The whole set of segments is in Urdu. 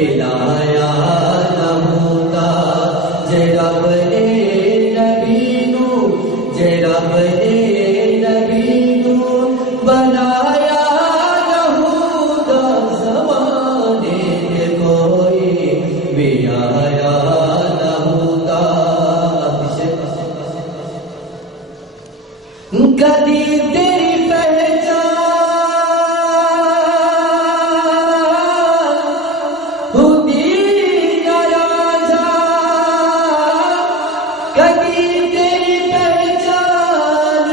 ہلایا نہ ہوتا جے رب نے نبی نو جے رب نے نبی نو بنایا نہ ہوتا زمانے میں کوئی بھی آیا نہ ہوتا کبھی تیری پہچان ہوتی نہ راجا کبھی تیری پہچان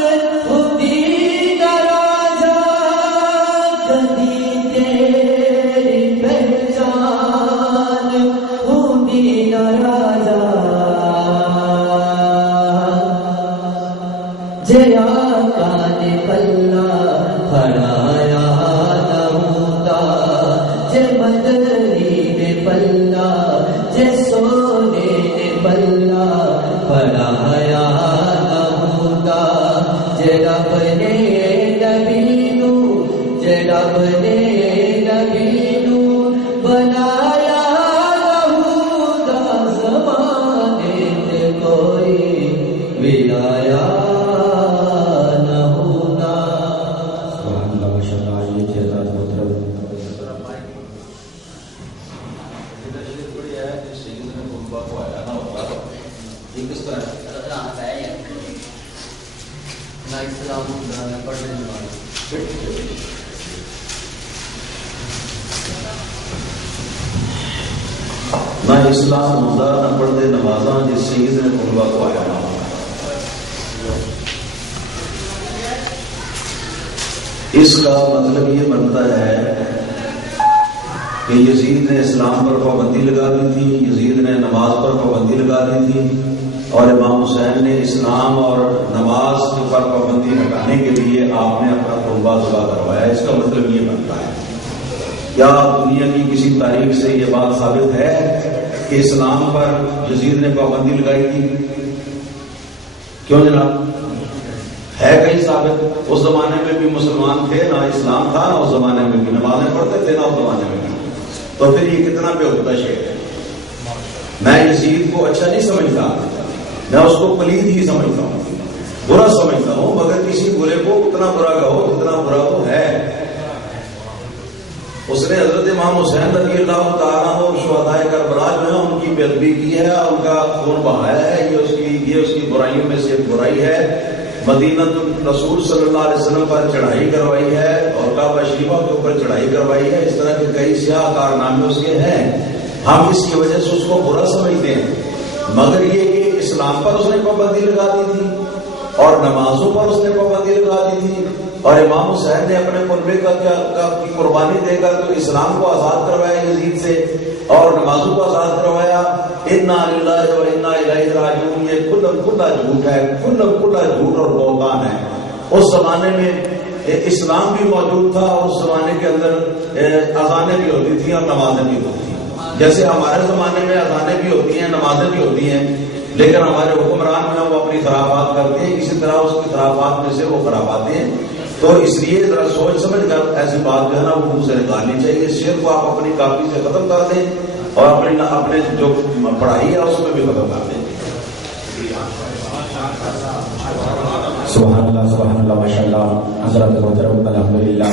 ہوتی نہ راجا کبھی تیری پہچان ہوتی نہ راجا جے آقا نے پلہ پڑھایا نہ ہوتا جے مدنی نے پلہ جے سونے نے پلہ پڑھایا نہ ہوتا جے رب نے نبی نو جے رب نے نبی نو بنایا نہ ہوتا زمانے میں کوئی ولایہ نہ اسلام ہوتا نہ پڑھتے نمازاں جس سید نے قربا کو آیا نہ ہوتا. اس کا مطلب یہ بنتا ہے کہ یزید نے اسلام پر پابندی لگا دی تھی، یزید نے نماز پر پابندی لگا دی تھی، اور امام حسین نے اسلام اور نماز پر پابندی ہٹانے کے لیے آپ نے اپنا قربا ذبح کروایا. اس کا مطلب یہ بنتا ہے. کیا دنیا کی کسی تاریخ سے یہ بات ثابت ہے کہ اسلام پر یزید نے پابندی لگائی تھی؟ کیوں جناب؟ ہے کہیں ثابت؟ اس زمانے میں بھی مسلمان تھے، نہ اسلام تھا، نہ اس زمانے میں بھی نمازیں پڑھتے تھے، نہ اس زمانے میں بھی. تو پھر یہ کتنا بےہودہ شعر ہے. میں یزید کو اچھا نہیں سمجھتا، میں اس کو پلید ہی سمجھتا ہوں، برا سمجھتا ہوں، مگر کسی برے کو اتنا برا کہو جتنا برا وہ ہے. اس نے حضرت امام حسین رضی اللہ تعالیٰ اور شہدائے کربلا جو ہے ان کی بے ادبی کی ہے، ان کا خون بہایا ہے. یہ اس کی برائیوں میں سے ایک برائی ہے. مدینہ رسول صلی اللہ علیہ وسلم پر چڑھائی کروائی ہے اور کعبہ شریفہ کے اوپر چڑھائی کروائی ہے. اس طرح کے کئی سیاہ کارنامے اس کے ہیں. ہم اس کی وجہ سے اس کو برا سمجھتے ہیں، مگر یہ کہ اسلام پر اس نے پابندی لگا دی تھی اور نمازوں پر اس نے پابندی لگا دی تھی. اور امام حسین نے اپنے قربے کی قربانی دے کر تو اسلام کو آزاد کروایا یزید سے اور نمازوں کو آزاد کروایا. انا للہ و انا الیہ راجعون. یہ کھلا جھوٹ ہے، کھلا جھوٹ اور بہتان ہے. اس زمانے میں اسلام بھی موجود تھا اور اس زمانے کے اندر اذانیں بھی ہوتی تھیں اور نمازیں بھی ہوتی تھیں. جیسے ہمارے زمانے میں اذانیں بھی ہوتی ہیں، نمازیں بھی ہوتی ہیں، لیکن ہمارے حکمران میں وہ اپنی خرابات کرتے ہیں. اسی طرح اس کی خرابات میں سے وہ خرابات ہیں. تو اس لیے ذرا سوچ سمجھ کر ایسی بات جو ہے نا وہ منہ سے نکالنی چاہیے. اس شعر کو آپ اپنی کاپی سے ختم کر دیں اور اپنے جو پڑھائی ہے اس میں بھی ختم کر دیں. سبحان اللہ ماشاء اللہ. حضرت محترم الحمدللہ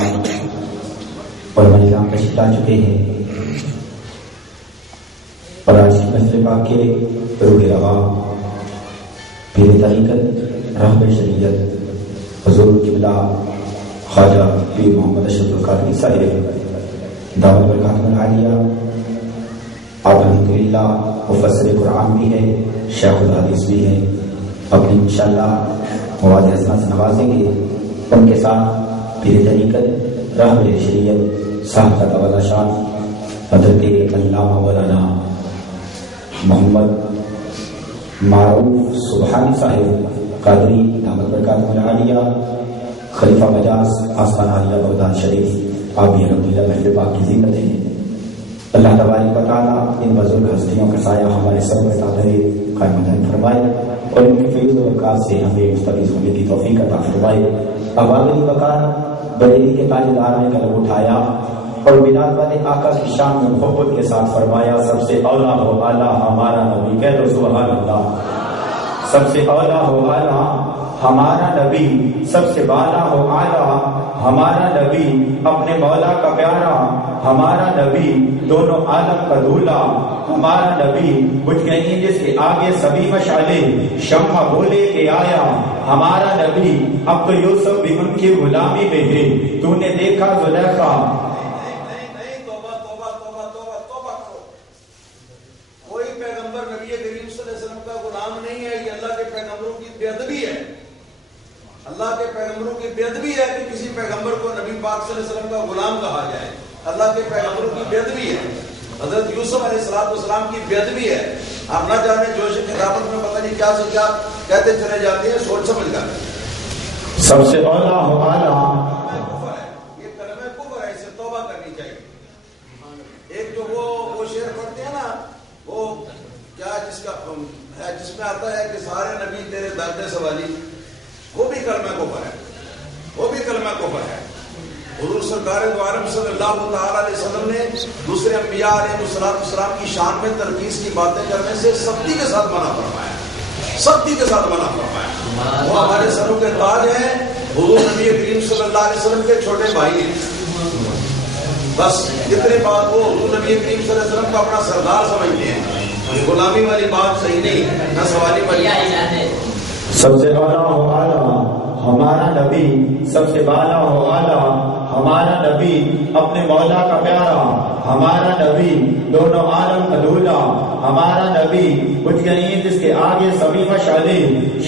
اور مجلس تشریف لا چکے ہیں اور آج مسجد پاک کے روح رواں پیر طریقت راہب شریعت حضور قبلہ خواجہ پیر محمد اشرف القادری صاحب دعوت برکات العالیہ آپ الحمدللہ مفسر قرآن بھی ہے، شیخ الحدیث بھی ہے. اپنی انشاءاللہ مواد حسنہ سے نوازیں گے. ان کے ساتھ پیر طریقت راہب شریعت صاحب کا طوالہ شان حضرت علامہ مولانا محمد معروف سبحانی صاحب قادری دعوت برکات العالیہ خلیفہ مجاز آستان عالیہ بغداد شریف. آپ بھی الحمدللہ محل پاک کی زینت ہیں. اللہ تبارک و تعالیٰ ان بزرگ ہستیوں کا سایہ ہمارے سر میں قائم دائم فرمائے اور ان کے فیض و برکات سے ہمیں مستفیض ہونے کی توفیق عطا فرمائے. اب آگے وقار بریلی کے تاجدار نے قلم اٹھایا اور میلاد والے آقا کی شان میں محبت کے ساتھ فرمایا سب سے اولا ہو اعلیٰ ہمارا نبی، کہہ دو سبحان اللہ، سب سے اولا ہو اعلیٰ ہمارا نبی، سب سے بالا ہو اعلیٰ ہمارا نبی، اپنے مولا کا پیارا ہمارا نبی، دونوں عالم کا دولہا ہمارا نبی، بجھ گئی جس کے آگے سبھی مشعلے، شمع بولے کہ آیا ہمارا نبی، اب تو یوسف بھی ان کی غلامی میں ہے، تو نے دیکھا زلیخا۔ کوئی پیغمبر نبی کریم صلی اللہ علیہ وسلم کا غلام نہیں ہے، یہ اللہ کے پیغمبروں کی بے ادبی ہے، اللہ کے پیغمبروں کی بے ادبی ہے کہ کسی پیغمبر کو نبی پاک صلی اللہ علیہ وسلم کا غلام کہا جائے، اللہ کے پیغمبروں کی بے ادبی ہے، حضرت یوسف علیہ السلام کی بے ادبی ہے۔ آپ نہ جانے جوش خلافت میں پتہ نہیں کیا سے کیا کہتے چلے جاتے ہیں، سوچ سمجھ کر۔ سب سے اولا ہو اعلیٰ، یہ کلمہ کفر ہے، اس سے توبہ کرنی چاہیے۔ ایک جو وہ شعر پڑھتے ہیں نا، وہ کیا جس کا ہے، جس میں آتا ہے کہ سارے نبی تیرے درد سوالی، وہ بھی کلمہ کفر ہے، وہ بھی کلمہ کفر ہے۔ حضور سرکار دو عالم صلی اللہ تعالی علیہ وسلم نے دوسرے انبیاء علیہ السلام کی شان میں ترکیز کی باتیں کرنے سے سختی کے ساتھ منع فرمایا، سختی کے ساتھ منع فرمایا۔ وہ ہمارے سروں کے تاج ہیں، حضور نبی کریم صلی اللہ علیہ وسلم کے چھوٹے بھائی ہیں، بس اتنے بات وہ حضور نبی کریم صلی اللہ علیہ وسلم کو اپنا سردار سمجھتے ہیں۔ غلامی والی بات صحیح نہیں، نہ سوالی والی بات۔ سب سے اولا ہو اعلیٰ ہمارا نبی، سب سے بالا ہو اعلیٰ ہمارا نبی، اپنے مولا کا پیارا ہمارا نبی، دونوں عالم کا دولہا ہمارا نبی، بجھ گئی جس کے آگے سبھی مشعلے،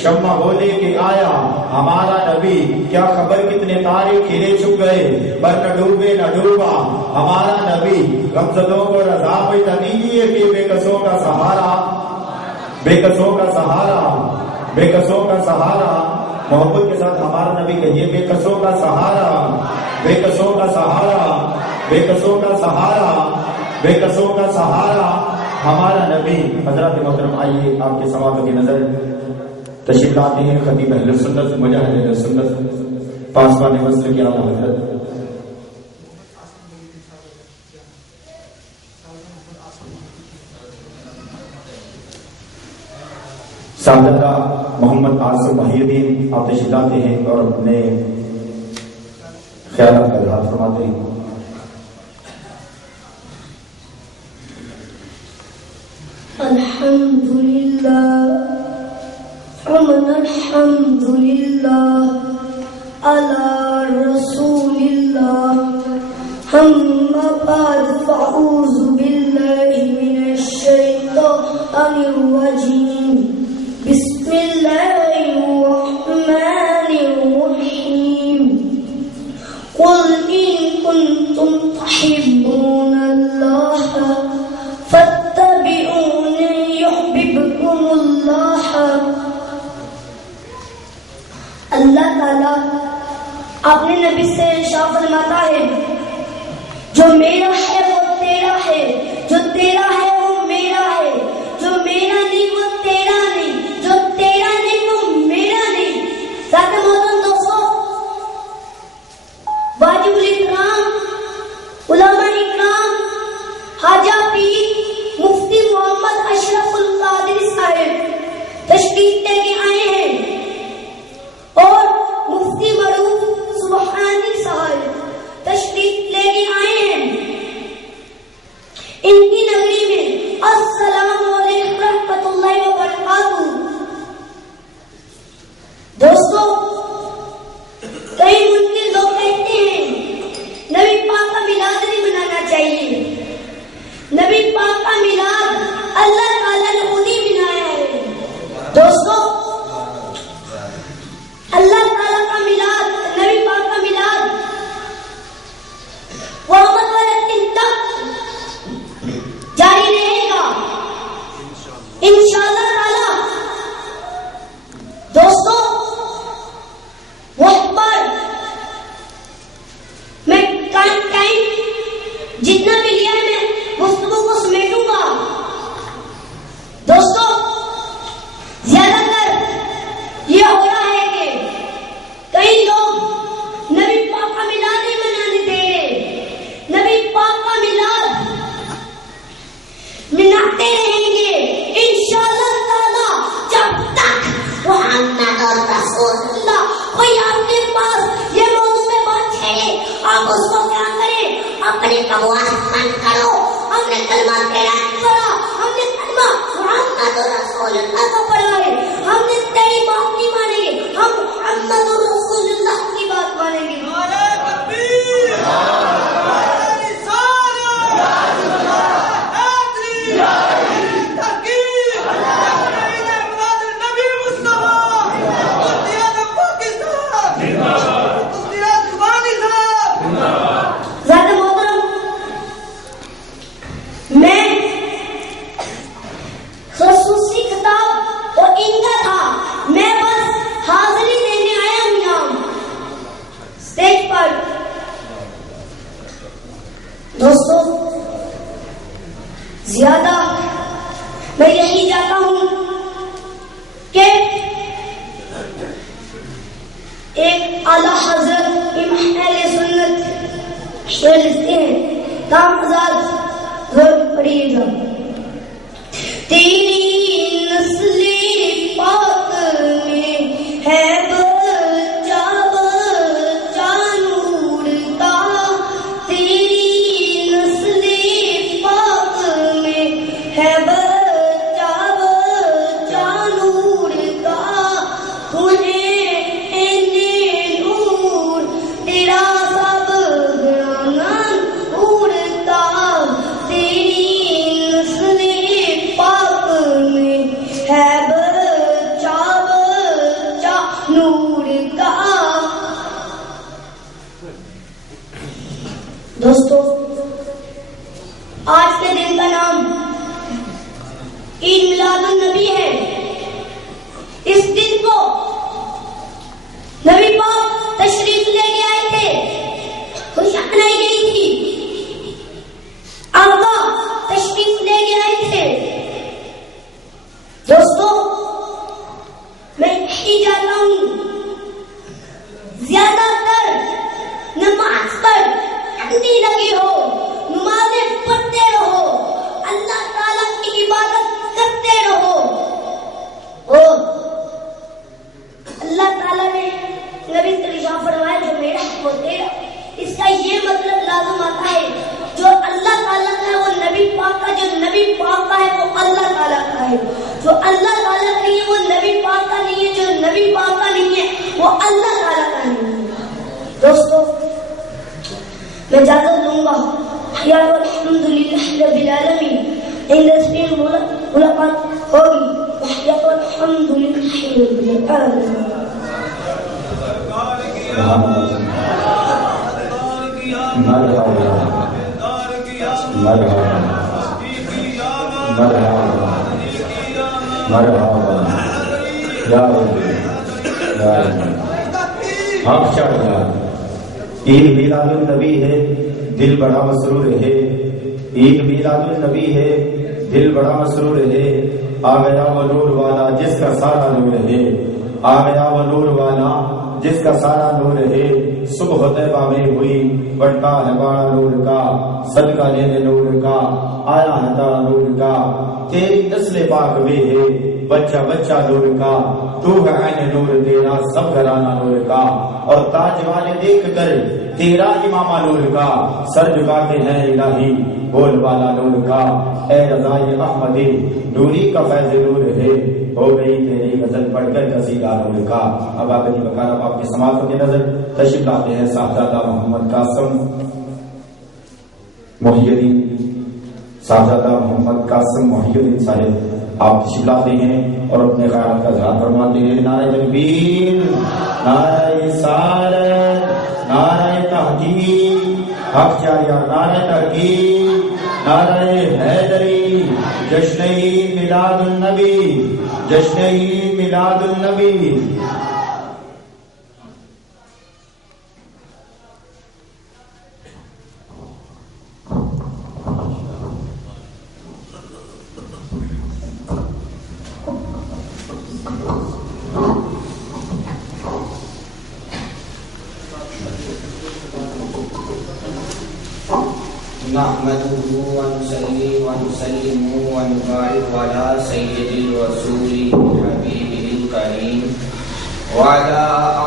شمع بولے کہ آیا ہمارا نبی، کیا خبر کتنے تارے کھلے چھپ گئے، پر نہ ڈوبے نہ ڈوبا ہمارا نبی، غمزدوں کو رضا پہ دیجیے کہ بے کسوں کا سہارا، بے کسوں کا سہارا، بے کسوں کا سہارا، محبت کے ساتھ ہمارا نبی کہیے بے کسوں کا سہارا، بے کسوں کا سہارا، بے کسوں کا سہارا، بے کسوں کا سہارا ہمارا نبی۔ حضرات محترم آئیے آپ کے سماعتوں کی نظر تشریف لاتے ہیں خطیب اہل سنت مجاہد اہل سنت پاسبان وصل کی اعلیٰ حضرت سادہ محمد عاصم محی الدین، آپ تشریف لاتے ہیں اور اپنے خیالات کا اظہار فرماتے ہیں۔ الحمدللہ ثم الحمدللہ علی رسول اللہ، اما بعد فاعوذ باللہ من الشیطان الرجیم، بسم اللہ الرحمن الرحیم، قل ان کنتم تحبون اللہ فاتبعونی یحببکم اللہ۔ اللہ تعالیٰ اپنے نبی سے ارشاد فرماتا ہے جو میرا ہے وہ تیرا ہے، جو تیرا ہے وہ میرا ہے، جو میرا نہیں وہ تیرا نہیں، جو تیرا نہیں وہ میرا نہیں۔ ساتھ محترم دوستو، واجب الاحترام علماء اکرام خواجہ پیر مفتی محمد اشرف القادری صاحب تشریف لے کے آئے ہیں، اور مفتی معروف سبحانی صاحب تشریف لے کے آئے ہیں۔ ان کی نگری میں السلام علیکم رحمۃ اللہ وبرکاتہ۔ دوستو، کئی ملک لوگ کہتے ہیں نبی پاک کا میلاد نہیں منانا چاہیے، نبی پاک کا میلاد اللہ تعالیٰ نے خود ہی منایا ہے۔ دوستو، اللہ تعالیٰ کا میلاد، نبی پاک کا میلاد قیامت والے دن تک جاری رہے گا انشاءاللہ تعالیٰ۔ دوستو، وقت پر میں ٹائم جتنا بھی لیا ہے میں گفتگو کو سمیٹوں گا۔ دوستو، زیادہ تر یہ ہو رہا ہے کہ کئی لوگ نبی پاک کا میلاد نہیں منانے دے رہے، نبی کلمہ تیرا پڑھا، ہم نے کلمہ محمد رسول اللہ کا پڑھا ہے، ہم نے تیری بات نہیں مانیں گے، ہم محمد رسول اللہ کی بات مانیں گے۔ نعرہ تکبیر، نعرہ رسالت، حیدری، تحقیق، اولاد نبی مصطفیٰ، مفتیان پاکستان، مفتیان افغانستان۔ زیادہ محترم، میں خصوصی خطاب اور ان کا تھا، میں بس حاضری دینے آیا ہوں یہاں اسٹیج پر۔ دوستو، زیادہ میں یہی چاہتا ہوں کہ ایک اعلیٰ حضرت امام اہل سنت شعر لکھتے ہیں، کام آزاد ضرور پڑھیے گا۔ تیری نسل پاک میں ہے بچہ بچہ نور کا، تیری نسل پاک میں ہے بچہ بچہ نور کا، تجھے نور تیرا سب گرانان اڑتا، تیری نسل پاک میں ہے بچہ بچہ نور کا۔ دوستو، آج کے دن کا نام عید میلاد النبی ہے۔ اس دن کو نبی پاک تشریف لے کے آئے تھے، خوشیاں منائی گئی تھی، آقا تشریف لے کے آئے تھے۔ دوستو، میں یہی جانتا ہوں، زیادہ تر نماز پر اپنی لگی ہو، نمازیں پڑھتے رہو، اللہ تعالیٰ کی عبادت کرتے رہو، اور اللہ تعالیٰ نے نبی ارشاد فرمایا جو میرا ہے وہ تیرا، اس کا یہ مطلب لازم آتا ہے جو اللہ تعالیٰ کا ہے وہ نبی پاک کا، جو نبی پاک کا ہے وہ اللہ تعالیٰ کا ہے، جو اللہ تعالیٰ کا نہیں ہے وہ نبی پاک کا نہیں ہے، جو نبی پاک کا نہیں ہے وہ اللہ تعالیٰ کا نہیں ہے۔ دوستو، میں اجازت دوں گا، حیات الحمدللہ رب العالمین، عند اسمین ملاقات ہوگی، حیات الحمدللہ رب العالمین۔ عید میلاد النبی ہے، دل بڑا مسرور ہے، عید میلاد النبی ہے، دل بڑا مسرور ہے، آ گیا وہ نور والا جس کا سارا نور ہے، آ گیا وہ نور والا جس کا سارا نور ہے، صبح طیبہ میں ہوئی بڑھتا ہے باڑا نور کا، صدقہ لینے نور کا آیا ہے تارا نور کا، تیری نسل پاک میں ہے بچہ بچہ نور کا، تو ہے عین نور تیرا سب گھرانہ نور کا، اور تاج والے دیکھ کر تیرا امامہ نور کا، سر جھکاتے ہیں الہی بول والا نور کا، اے رضائے احمدی نوری کا فیض نور ہے، ہو گئی تیری غزل پڑھ کر قصیدہ نور کا۔ اب آپ کی بکار آپ کے سماعت کی نظر تشریف لاتے ہیں صاحبزادہ محمد قاسم محی الدین، صاحبزادہ محمد قاسم محی الدین صاحب، آپ تشریف لاتے ہیں اور اپنے خیالات کا اظہار فرماتے ہیں۔ نعرہ تکبیر، نعرہ رسالت، نعرہ تحقیق، حق جاریہ، نعرہ تحقیق، نعرہ حیدری، جشن عید میلاد النبی، جشن عید میلاد النبی۔ نحمده ونصلي ونسلم ونبارك على سيد الرسول حبيبه الكريم وعلى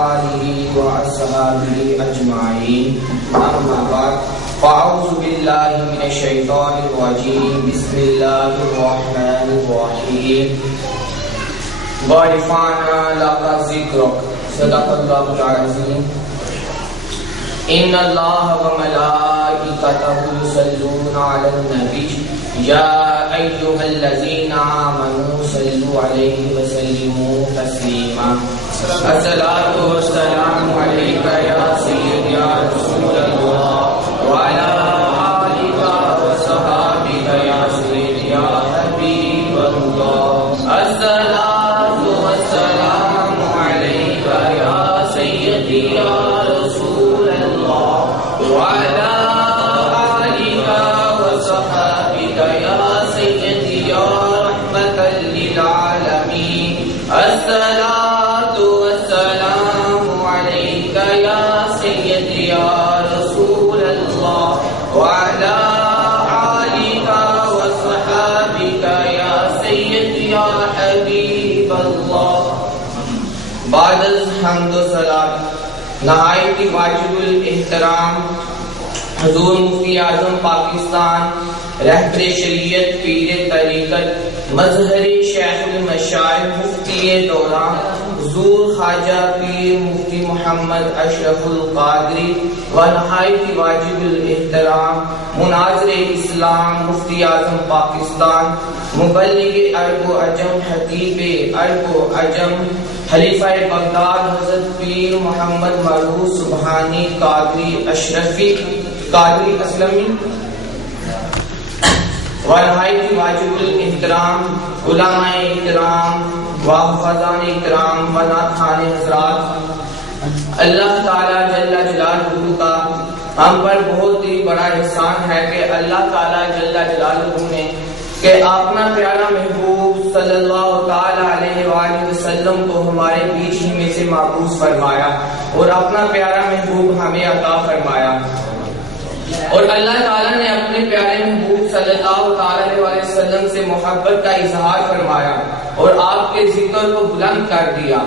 آله وأصحابه أجمعين، أما بعد فاعوذ باللہ من الشیطان الرجیم بسم اللہ الرحمن الرحیم وَرَفَعْنَا لَكَ ذِكْرَكَ صدق اللہ العظیم ان اللہ وملائکتہ یصلون علی النبی یا ایھا الذین آمنوا صلوا علیہ وسلموا تسلیما الصلاۃ والسلام علیک یا سیدی یا رسول اللہ وعلی آلک وصحبک یا سیدی یا حبیب اللہ الصلاۃ والسلام علیک یا سیدی یا رسول اللہ وعلی آلک وصحبک یا سیدی یا رحمۃ للعالمین الصلاۃ والسلام علیک یا سیدی یا رسول اللہ وعلی آلک وصحبک یا سیدی یا حبیب اللہ. بعد الحمد و صلاۃ نہایت ہی واجب الاحترام حضور مفتی اعظم پاکستان رہبر شریعت پیر طریقت مظہر شیخ المشائخ مفتی دوران حضور خواجہ پیر مفتی محمد اشرف القادری و نہایت ہی واجب الاحترام مناظر اسلام مفتی اعظم پاکستان مبلغ عرب و عجم خطیب عرب و عجم خلیفہ بغداد حضرت پیر محمد معروف سبحانی قادری اشرفی قادری اسلمی و نہایت واجب الاحترام علماء احترام و حفاظان احترام و ناتخوان حضرات، اللہ تعالیٰ جل جلالہ کا ہم پر بہت ہی بڑا احسان ہے کہ اللہ تعالیٰ جل جلالہ نے کہ اپنا پیارا محبوب صلی اللہ تعالی علیہ وآلہ وسلم کو ہمارے بیچ ہی میں سے محفوظ فرمایا اور اپنا پیارا محبوب ہمیں عطا فرمایا. اور اللہ تعالیٰ نے اپنے پیارے محبوب صلی اللہ تعالی علیہ وسلم سے محبت کا اظہار فرمایا اور آپ کے ذکر کو بلند کر دیا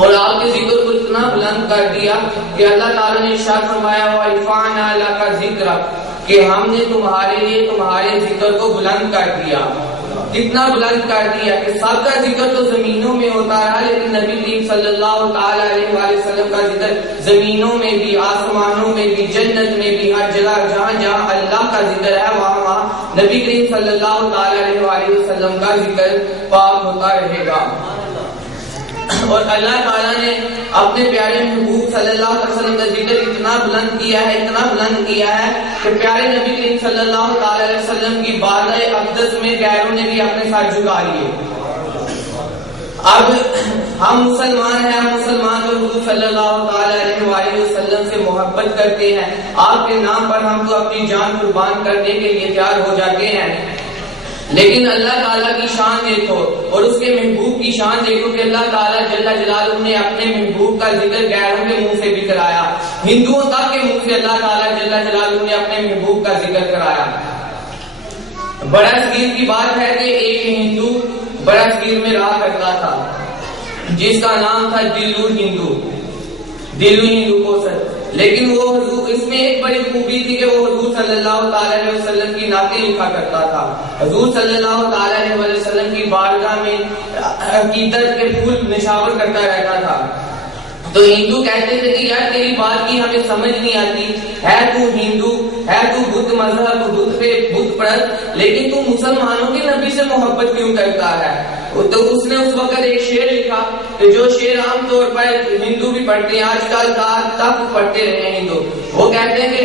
اور آپ کے ذکر کو اتنا بلند کر دیا کہ اللہ تعالیٰ نے ارشاد فرمایا وَرَفَعْنَا لَكَ ذِكْرَكَ کہ ہم نے تمہارے لیے تمہارے ذکر کو بلند کر دیا. کتنا بلند کر دیا کہ سب کا ذکر تو زمینوں میں ہوتا رہا لیکن نبی کریم صلی اللہ تعالی علیہ وآلہ وسلم کا ذکر زمینوں میں بھی آسمانوں میں بھی جنت میں بھی ہر جگہ جہاں جہاں اللہ کا ذکر ہے وہاں وہاں نبی کریم صلی اللہ تعالی علیہ وآلہ وسلم کا ذکر پاک ہوتا رہے گا. اور اللہ تعالیٰ نے اپنے پیارے محبوب صلی اللہ علیہ وسلم کا ذکر اتنا بلند کیا ہے کہ پیارے نبی کریم صلی اللہ تعالی علیہ وسلم کی بارگاہ اقدس میں غیروں نے بھی اپنے ساتھ جھکا لیے. اب ہم مسلمان ہیں، ہم مسلمان تو حضور صلی اللہ تعالی علیہ وآلہ وسلم سے محبت کرتے ہیں، آپ کے نام پر ہم تو اپنی جان قربان کرنے کے لیے تیار ہو جاتے ہیں. لیکن اللہ تعالیٰ کی شان دیکھو اور اس کے محبوب کی شان دیکھو کہ اللہ تعالیٰ جل جلالہ نے اپنے محبوب کا ذکر غیروں کے منہ سے بھی کرایا، ہندوؤں تک کے منہ سے اللہ تعالیٰ جل جلالہ نے اپنے محبوب کا ذکر کرایا. بڑا صغیر کی بات ہے کہ ایک ہندو بڑا صغیر میں رہا کرتا تھا جس کا نام تھا دلو ہندو کوسر. لیکن وہ اس میں ایک بڑی خوبی تھی کہ وہ حضور صلی اللہ تعالی علیہ وسلم کی نعتیں لکھا کرتا تھا. حضور صلی اللہ تعالی علیہ وسلم کی بارگاہ میں عقیدت کے پھول نشاور کرتا رہتا تھا. تو ہندو کہتے تھے کہ یار تیری بات کی ہمیں سمجھ نہیں آتی، ہے تو ہندو، ہے تو بدھ مذہب بدھ پرست، لیکن تو مسلمانوں کے نبی سے محبت کیوں کرتا ہے؟ تو اس نے اس وقت ایک شعر لکھا کہ جو شعر عام طور پر ہندو بھی پڑھتے ہیں، آج کل تک پڑھتے رہے ہیں ہندو. وہ کہتے ہیں کہ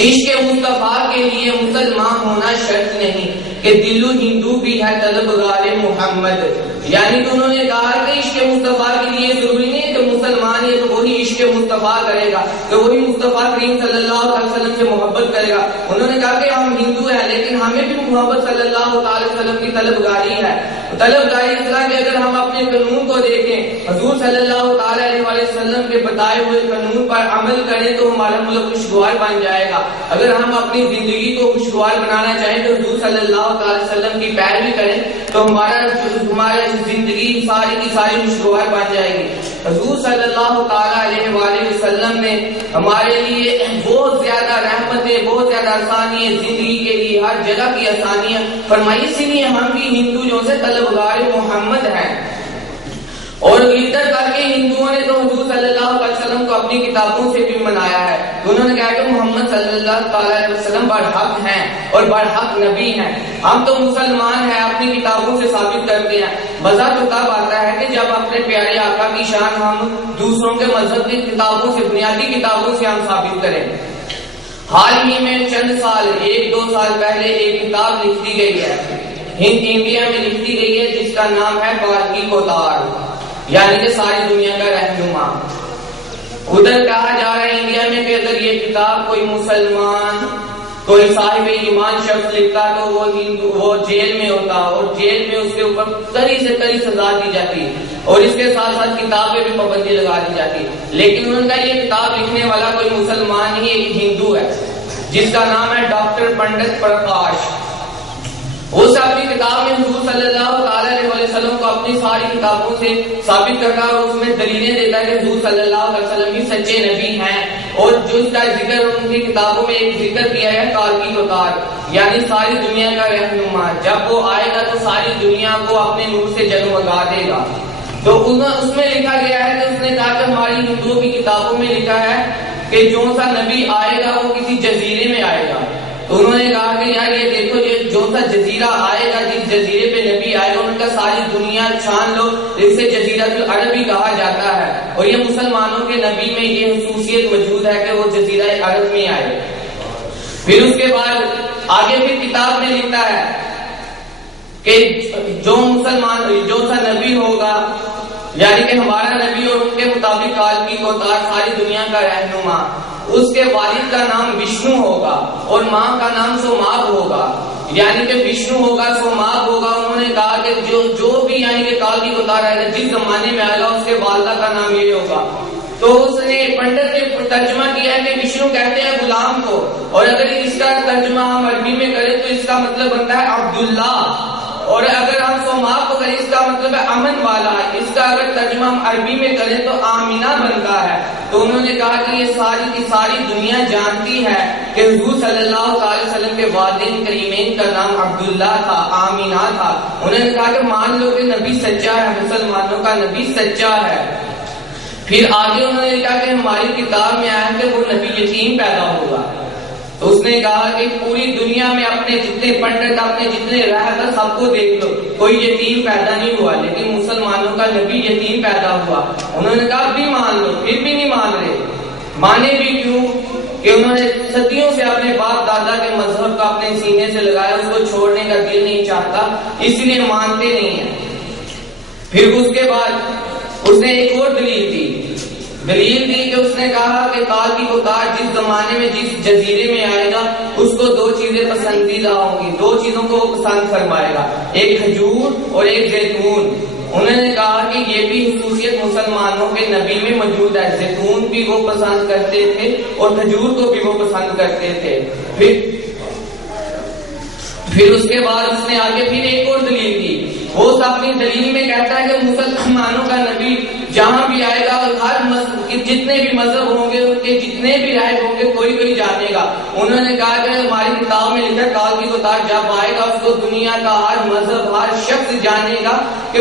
عشق مصطفیٰ کے لیے مسلمان ہونا شرط نہیں کہ دلو ہندو بھی ہے طلبگار محمد. یعنی کہ انہوں نے کہا کہ عشق مصطفیٰ کے لیے ضروری نہیں کہ مسلمان ہے تو وہی عشق مصطفیٰ کرے گا، کہ وہی مصطفیٰ کریم صلی اللہ علیہ وسلم سے محبت کرے گا. انہوں نے کہا کہ ہم ہندو ہیں لیکن ہمیں بھی محمد صلی اللہ علیہ وسلم کی طلبگاری ہے. طلبگاری اس طرح کہ اگر ہم اپنے قانون کو دیکھیں، حضور صلی اللہ تعالیٰ علیہ وسلم کے بتائے ہوئے قانون پر عمل کریں تو ہمارا ملک خوشگوار بن جائے گا۔ اگر ہم اپنی زندگی کو خوشگوار بنانا چاہیں تو حضور صلی اللہ تعالیٰ علیہ وسلم کی پیروی کریں تو ہمارا زندگی ساری کی ساری خوشگوار بن جائے گی۔ حضور صلی اللہ تعالیٰ علیہ وسلم نے ہمارے لیے بہت زیادہ رحمتیں، بہت زیادہ آسانیاں، زندگی کے لیے ہر جگہ کی آسانیاں فرمائی، اسی لیے ہم بھی ہندو جو سے طلبگار محمد ہیں۔ اور لیڈر کر کے ہندوؤں نے تو حضور صلی اللہ علیہ وسلم کو اپنی کتابوں سے بھی منایا ہے۔ انہوں نے کہا کہ محمد صلی اللہ تعالیٰ علیہ وسلم برحق ہیں اور برحق نبی ہیں۔ ہم تو مسلمان ہیں، اپنی کتابوں سے ثابت کرتے ہیں۔ مزہ تو تب آتا ہے کہ جب اپنے پیارے آقا کی شان ہم دوسروں کے مذہب کی کتابوں سے، بنیادی کتابوں سے ہم ثابت کریں۔ حال ہی میں چند سال، 1-2 سال پہلے ایک کتاب لکھ دی گئی ہے، انڈیا میں لکھ دی گئی ہے، جس کا نام ہے کالکی کوتار، یعنی کہ ساری دنیا کا رہنما۔ ادھر کہا جا رہا ہے انڈیا میں کہ اگر یہ کتاب کوئی مسلمان، کوئی صاحب ایمان شخص لکھتا تو وہ جیل میں ہوتا، اور جیل میں اس کے اوپر کڑی سے کڑی سزا دی جاتی، اور اس کے ساتھ ساتھ کتاب پہ بھی پابندی لگا دی جاتی۔ لیکن ان کا یہ کتاب لکھنے والا کوئی مسلمان ہی ایک ہندو ہے، جس کا نام ہے ڈاکٹر پنڈت پرکاش۔ اس اپنی کتاب میں حضور صلی اللہ تعالیٰ علیہ وسلم کو اپنی ساری کتابوں سے ثابت کرتا ہے، اور اس میں دلیلیں دیتا ہے کہ حضور صلی اللہ علیہ وسلم ہی سچے نبی ہیں۔ اور جو اس کا ذکر ان کی کتابوں میں ایک ذکر کیا ہے کالکی کوتار، یعنی ساری دنیا کا رہنما، جب وہ آئے گا تو ساری دنیا کو اپنے نور سے جگمگا دے گا۔ تو اس میں لکھا گیا ہے کہ اس نے کہا کہ ہماری ہندوؤں کی کتابوں میں لکھا ہے کہ جو سا نبی آئے گا وہ کسی جزیرے میں آئے گا۔ تو انہوں نے کہا کہ یار یہ دیکھو، یہ جو سا جزیرہ آئے گا، جس جزیرے پہ نبی آئے گا، ان کا ساری دنیا چھان لو، اسے جزیرۃ العرب بھی کہا جاتا ہے، اور یہ مسلمانوں کے نبی میں یہ خصوصیت موجود ہے کہ وہ جزیرہ عرب میں آئے۔ پھر اس کے بعد آگے بھی کتاب میں لکھتا ہے کہ جو مسلمان، جو سا نبی ہوگا، یعنی کہ ہمارا نبی اور ان کے مطابق کالکی کوتار ساری دنیا کا رہنما، اس کے والد کا نام وشنو ہوگا اور ماں کا نام سوماب ہوگا، یعنی کہ وشنو ہوگا، سوماب ہوگا۔ انہوں نے کہا کہ جو بھی یعنی کہ کالکی کوتار آئے گا، جس زمانے میں آئے گا، اس کے والدہ کا نام یہ ہوگا۔ تو اس نے پنڈت نے ترجمہ کیا ہے کہ وشنو کہتے ہیں غلام کو، اور اگر اس کا ترجمہ ہم عربی میں کریں تو اس کا مطلب بنتا ہے عبداللہ، اور اگر ہم سوماب کو کریں اس کا مطلب ہے امن والا۔ اس کا اگر ترجمہ ہم عربی میں کریں تو آمینہ بنتا ہے۔ تو انہوں نے کہا کہ یہ ساری کی ساری دنیا جانتی ہے کہ حضور صلی اللہ علیہ وسلم کے والدین کریمین کا نام عبداللہ تھا، آمینہ تھا۔ انہوں نے کہا کہ مان لو کہ نبی سچا ہے، مسلمانوں کا نبی سچا ہے۔ پھر آگے انہوں نے کہا کہ ہماری کتاب میں آیا کہ وہ نبی یتیم پیدا ہوگا۔ تو اس نے کہا کہ پوری دنیا میں اپنے جتنے پنڈت، اپنے جتنے رہبر، سب کو دیکھ لو، کوئی یتیم پیدا نہیں ہوا، لیکن مسلمانوں کا نبی یتیم پیدا ہوا۔ انہوں نے کہا بھی مان لو، پھر بھی نہیں مان رہے۔ مانے بھی کیوں؟ کہ انہوں نے صدیوں سے اپنے باپ دادا کے مذہب کا اپنے سینے سے لگایا، اس کو چھوڑنے کا دل نہیں چاہتا، اس لیے مانتے نہیں ہیں۔ پھر اس کے بعد اس نے ایک اور دلیل دی کہ اس نے کہا کہ کالکی کوتار جس زمانے میں جس جزیرے میں آئے گا، اس کو 2 چیزیں پسندیدہ ہوں گی، 2 چیزوں کو وہ پسند فرمائے گا، ایک کھجور اور ایک زیتون۔ انہوں نے کہا کہ یہ بھی خصوصیت مسلمانوں کے نبی میں موجود ہے، زیتون بھی وہ پسند کرتے تھے اور کھجور کو بھی وہ پسند کرتے تھے۔ پھر اس کے بعد اس نے آگے پھر ایک اور دلیل دی، وہ اپنی دلیل میں کہتا ہے کہ مسلمانوں کا نبی جہاں بھی آئے گا، ہر جتنے بھی مذہب ہوں گے، ان کے جتنے بھی رائے ہوں گے، کوئی جانے گا۔ انہوں نے کہا کہ ہماری کتاب میں لکھا کالکی کوتار جب آئے گا، اس کو دنیا کا ہر مذہب، ہر شخص جانے گا کہ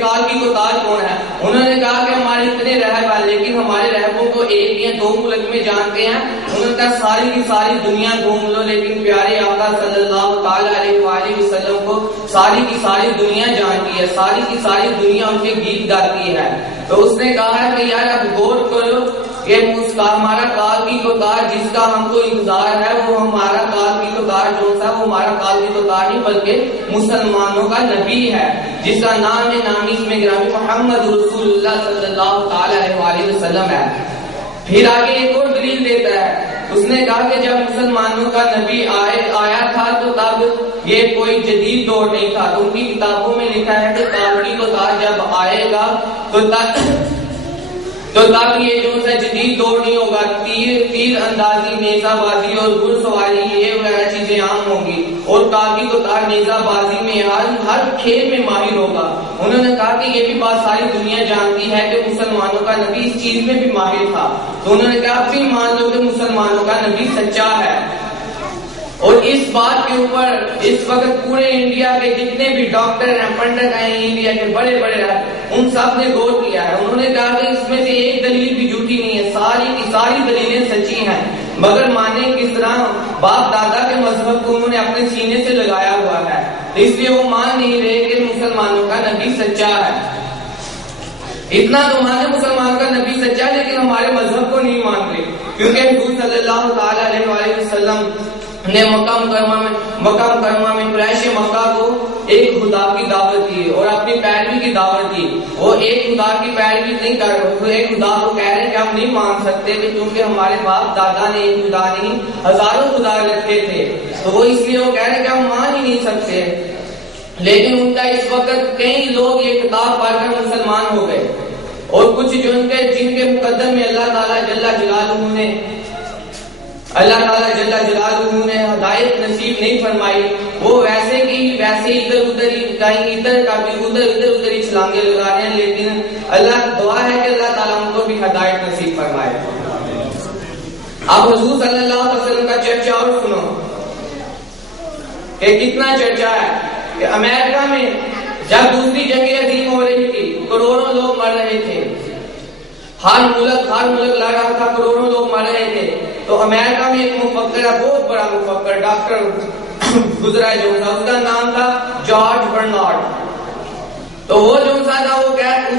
کالکی کوتار کون ہے۔ انہوں نے کہا کہ ہمارے اتنے رہبر، لیکن ہمارے رہبروں کو 1 یا 2 ملک میں جانتے ہیں۔ انہوں نے کہا ساری کی ساری دنیا گھوم لو، لیکن پیارے آقا صلی اللہ تعالیٰ علیہ وسلم کو ساری کی ساری دنیا جانتی ہے، ساری کی ساری دنیا ان کے گیت گاتی ہے۔ تو اس نے کہا ہے کہ یار اب غور کرو کہ ہمارا کالکی کوتار جس کا ہم کو انتظار ہے، وہ ہمارا کالکی کوتار جو ہے وہ ہمارا کالکی کوتار نہیں بلکہ مسلمانوں کا نبی ہے، جس کا نام ہے نامی اس میں گرامی محمد رسول اللہ صلی اللہ تعالیٰ علیہ وسلم ہے۔ پھر آگے ایک اور دلیل دیتا ہے، اس نے کہا کہ جب مسلمانوں کا نبی آیا تھا تو تب یہ کوئی جدید دور نہیں تھا. تو ان کی کتابوں میں لکھا ہے کہ کافری کو تاج جب آئے گا تو تب یہ جو ہے جدید دور نہیں ہوگا. تیر اندازی، نیزہ بازی اور گھڑ سواری یہ وغیرہ چیزیں عام ہوں گی، اور کافی کو تار نیزہ بازی میں ہر کھیل میں ماہر ہوگا. انہوں نے کہا کہ یہ بھی بات ساری دنیا جانتی ہے کہ مسلمانوں کا نبی اس چیز میں بھی ماہر تھا. تو انہوں نے کہا بھی مان لو کہ مسلمانوں کا نبی سچا ہے. اور اس بات کے اوپر اس وقت پورے انڈیا کے جتنے بھی ڈاکٹر ہیں، پنڈت ہیں انڈیا کے بڑے بڑے ہیں، ان سب نے غور کیا ہے. انہوں نے کہا کہ اس میں سے ایک دلیل بھی جھوٹی نہیں ہے، ساری کی ساری دلیلیں سچی ہیں. مگر مانے کس طرح؟ باپ دادا کے مذہب کو انہوں نے اپنے سینے سے لگایا ہوا ہے، اس لیے وہ مان نہیں رہے کہ مسلمانوں کا نبی سچا ہے. اتنا تو مانے مسلمانوں کا نبی سچا ہے، لیکن ہمارے مذہب کو نہیں مان رہے. کیونکہ حضور صلی اللہ تعالی علیہ وسلم نے مکہ مکرمہ میں قریش مکہ کو ایک خدا کی دعوت دی اور اپنی پیروی کی دعوت دی. وہ ایک خدا کی پیروی نہیں کر رہے، ایک خدا کو کہہ رہے کہ ہم نہیں مان سکتے کیونکہ ہمارے باپ دادا نے ایک خدا نہیں ہزاروں خدا رکھے تھے. تو وہ اس لیے وہ کہہ رہے کہ ہم مان ہی نہیں سکتے. لیکن ان کا اس وقت کئی لوگ یہ کتاب پڑھ کر مسلمان ہو گئے، اور کچھ جن کے مقدم میں اللہ تعالیٰ جل جلالہ نے ہدایت نصیب نہیں فرمائی، وہ ویسے کی ویسے ادھر ادھر ہی چھلانگے لگا رہے ہیں. لیکن اللہ دعا ہے کہ اللہ تعالیٰ ان کو بھی ہدایت نصیب فرمائے. اب حضور صلی اللہ علیہ وسلم کا چرچا اور سنو کہ کتنا چرچا ہے کہ امریکہ میں جب دوسری جنگ عظیم ہو رہی تھی، کروڑوں لوگ مر رہے تھے، ہر ملک لڑ رہا تھا، کروڑوں لوگ مر رہے تھے. تو امریکہ میں ایک مفکر ہے، بہت بڑا مفکر، ڈاکٹر گزرا ہے جو اس کا نام تھا جارج برنارڈ. تو وہ جو تھا وہ اس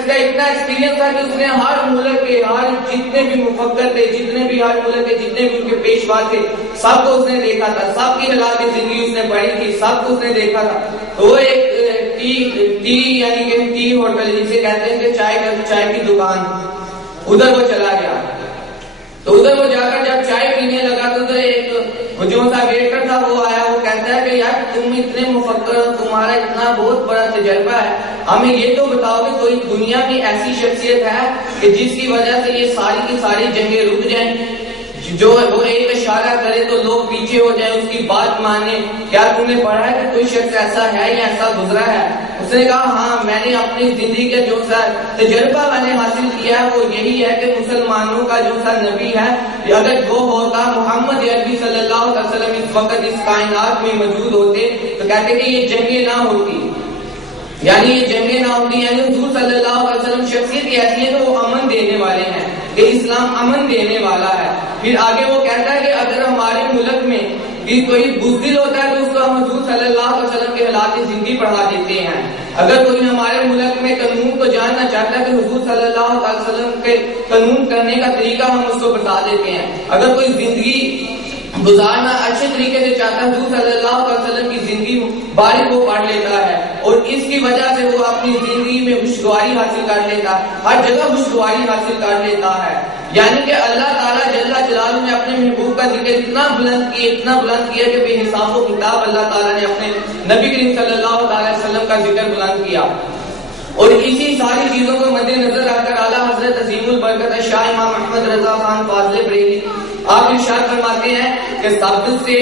کا اتنا ایکسپیرینس تھا کہ اس نے ہر ملک کے ہر جتنے بھی مفکر تھے، جتنے بھی ہر ملک کے جتنے بھی ان کے پیشوا تھے، سب کو اس نے دیکھا تھا، سب کی حالات زندگی اس نے پڑھی تھی، سب کو اس نے دیکھا تھا. تو وہ ایک یعنی کہ ٹی ہوٹل جسے کہتے ہیں کہ چائے کی دکان، ادھر وہ چلا گیا. تو ادھر وہ جا کر جب چائے پینے لگا تو ادھر ایک جو سا ویٹر تھا وہ آیا، وہ کہتا ہے کہ یار تم اتنے مفکر ہو، تمہارا اتنا بہت بڑا تجربہ ہے، ہمیں یہ تو بتاؤ کہ کوئی دنیا میں ایسی شخصیت ہے کہ جس کی وجہ سے یہ ساری کی ساری جنگیں رک جائیں، جو وہ ایک اشارہ کرے تو لوگ پیچھے ہو جائیں، اس کی بات مانے. کیا تم نے پڑھا ہے کہ کوئی شخص ایسا ہے یا ایسا گزرا ہے؟ اس نے کہا ہاں، میں نے اپنی زندگی کا جو سا تجربہ میں نے حاصل کیا ہے وہ یہی ہے کہ مسلمانوں کا جو سا نبی ہے، اگر وہ ہوتا محمد عربی صلی اللہ علیہ وسلم اس وقت اس کائنات میں موجود ہوتے تو کہتے کہ یہ جنگیں نہ ہوتی، یعنی یہ جنگیں نہ ہوتی. یعنی حضور صلی اللہ علیہ وسلم شخصیت ایسی ہے کہ وہ امن دینے والے ہیں، کہ اسلام امن دینے والا ہے. پھر آگے وہ کہتا ہے کہ اگر ہمارے ملک میں بھی کوئی بزدل ہوتا ہے تو اس کو ہم حضور صلی اللہ علیہ وسلم کے حالات زندگی پڑھا دیتے ہیں. اگر کوئی ہمارے ملک میں قانون کو جاننا چاہتا ہے تو حضور صلی اللہ علیہ وسلم کے قانون کرنے کا طریقہ ہم اس کو بتا دیتے ہیں. اگر کوئی زندگی گزارنا اچھے طریقے سے چاہتا ہے، حضور صلی اللہ علیہ وسلم کی زندگی باریک وہ پڑھ لیتا ہے، اور اس کی وجہ سے وہ اپنی زندگی میں خوشگواری حاصل کر لیتا ہے، ہر جگہ خوشگواری حاصل کر لیتا ہے. یعنی کہ اللہ تعالیٰ جل جلالہ نے اپنے محبوب کا ذکر اتنا بلند کیا کہ بے حساب و کتاب اللہ تعالیٰ نے اپنے نبی کریم صلی اللہ علیہ وسلم کا ذکر بلند کیا. اور اسی ساری چیزوں کو مد نظر رکھ کر اعلیٰ حضرت عظیم البرکت شاہ امام احمد رضا خان فاضل بریلوی آپ ارشاد فرماتے ہیں کہ سب سے